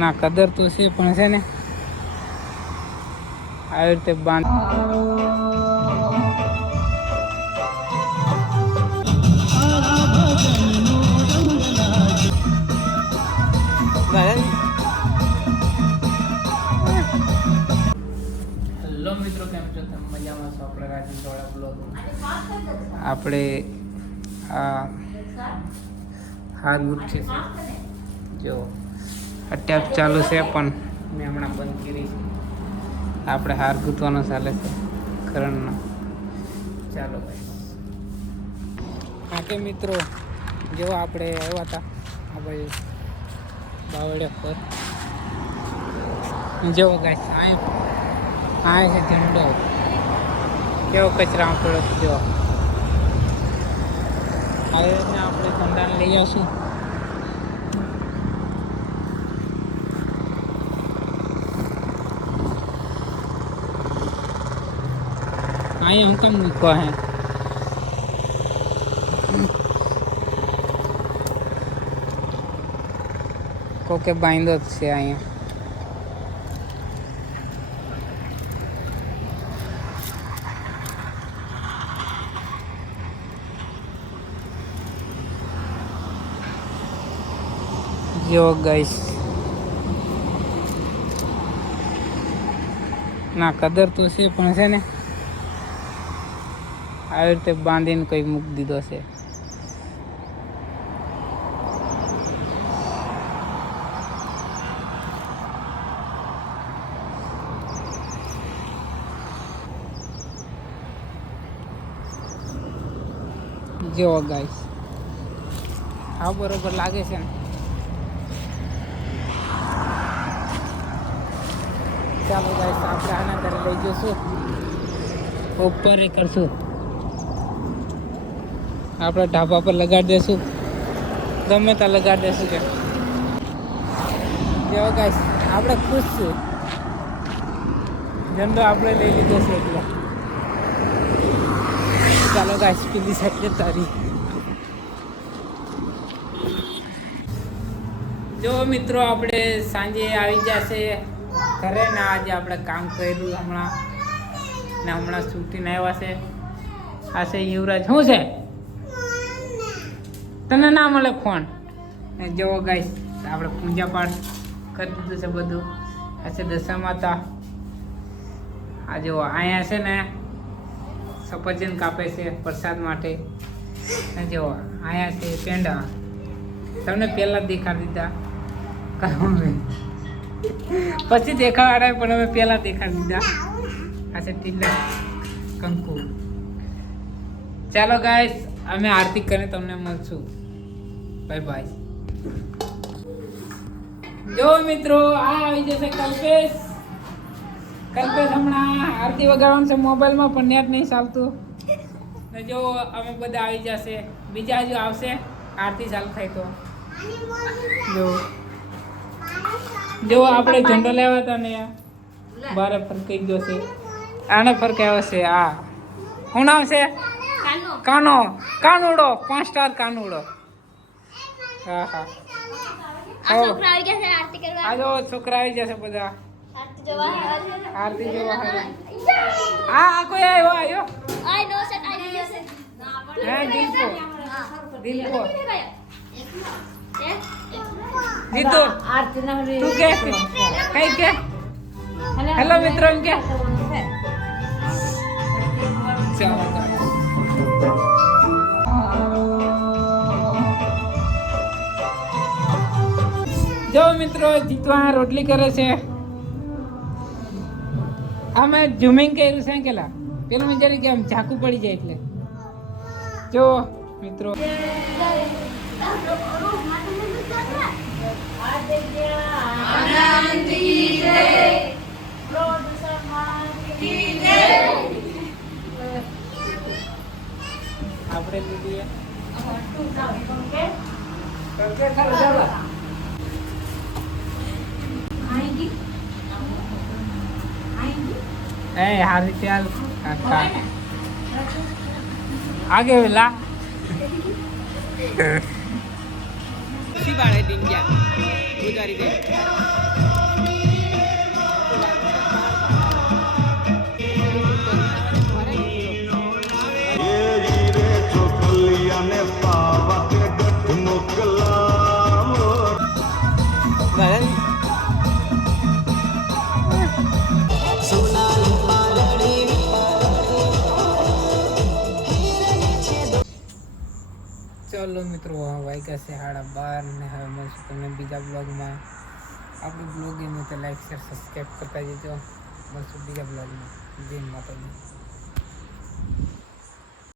ના કદર તો છે પણ છે ને આવી રીતે બાંધ હેલો મિત્રો, કેમ છો તમે? મજામાં છો? આપણે રાજેશવાળા બ્લોગ આપણે આ હાર ગ્રુપ છે જો અટેક ચાલુ છે પણ મેં હમણાં બંધ કરી છે. આપણે હાર ગૂંથવાનો ચાલે છે કરણનો. ચાલો ભાઈ. હા કે મિત્રો, જો આપણે આવ્યા હતા આ ભાઈ બાવળિયા પર. જો ગાઈસ આ છે ઝંડો, કેવો કચરા પડ્યો જો. હવે આપણે ઝંડાને લઈ આવશું. અહીંયા હું કેમ મૂકવા હે? કોકે બાંધો જ છે અહીંયા. જો ગાઈસ, ના કદર તો છે પણ છે ને આવી રીતે બાંધીને કઈ મૂકી દીધો છે. જો ગાઈસ, હા બરોબર લાગે છે ને? ચાલો ગાઈસ, આપણે આના ઘરે લઈ જઈશું, ઉપર કરશું, આપણે ઢાબા પર લગાડી દેશું, ગમે ત્યાં લગાડી દેશું. કે જો ગાઈસ, આપણે ખુશ છું, ઝંડો આપણે લઈ લીધો છે એટલે. ચાલો ગાઈસ, પેલી સાઈડ તારી. જો મિત્રો, આપણે સાંજે આવી જશે ઘરે ને. આજે આપણે કામ કર્યું હમણાં ને હમણાં છૂટીને આવ્યા છે. આ છે યુવરાજ. શું છે તને ના મળે ફોન? જો ગાઈસ, આપણે પૂજા પાઠ કરી દીધું છે બધું. આ છે દશા માતા. આ જો અહીંયા છે ને સફરજન કાપે છે પ્રસાદ માટે. જો અહીંયા છે પેંડા. તમને પહેલાં દેખાડી દીધા, પછી દેખાડા પણ અમે પહેલાં દેખાડી દીધા. આ છે તિલક, કંકુ. ચાલો ગાઈસ, અમે આરતી કરીને તમને મળશું. Bye bye. જો મિત્રો, આ આવી જશે કલ્પેશ. કલ્પેશ હમણાં આરતી વગાડવાનું છે મોબાઈલમાં, પણ નેટ નહીં ચાલતું. ને જો અમે બધા આવી જશે. બીજા હજુ આવશે આરતી ચાલુ થાય તો. જો આપણે ઝંડો લેવા હતા ને બારે ફરકાઈ ગયો છે. આને ફરકાયો છે. આ શું નામ છે? કાનો. કાનુડો, 5 સ્ટાર કાનુડો. હા હા. આ જો છોકરા આવી જશે બધા આરતી જોવા. આ કોઈ આવ્યો? હા, દિલકો. દિલકો. જીતુ, તું કે કઈ કે હેલો મિત્રો એમ કે. જો મિત્રો, જીતવા રોટલી કરે છે. અમે ઝૂમિંગ કર્યું છે કેલા પેલું વિચારી કે આમ ઝાકું પડી જાય એટલે. જો મિત્રો, આપણે દીધી હારી ચાલ आगे ला सी बाड़े दिन क्या ઉતારી દે. ચલો મિત્રો, વાગ્યા છે 12:30 ને હવે મળશું તમને બીજા બ્લોગમાં. આપણું બ્લોગ ગમે તો લાઈક શેર સબસ્ક્રાઈબ કરતા જજો. મળશું બીજા બ્લોગમાં. જય માતાજી.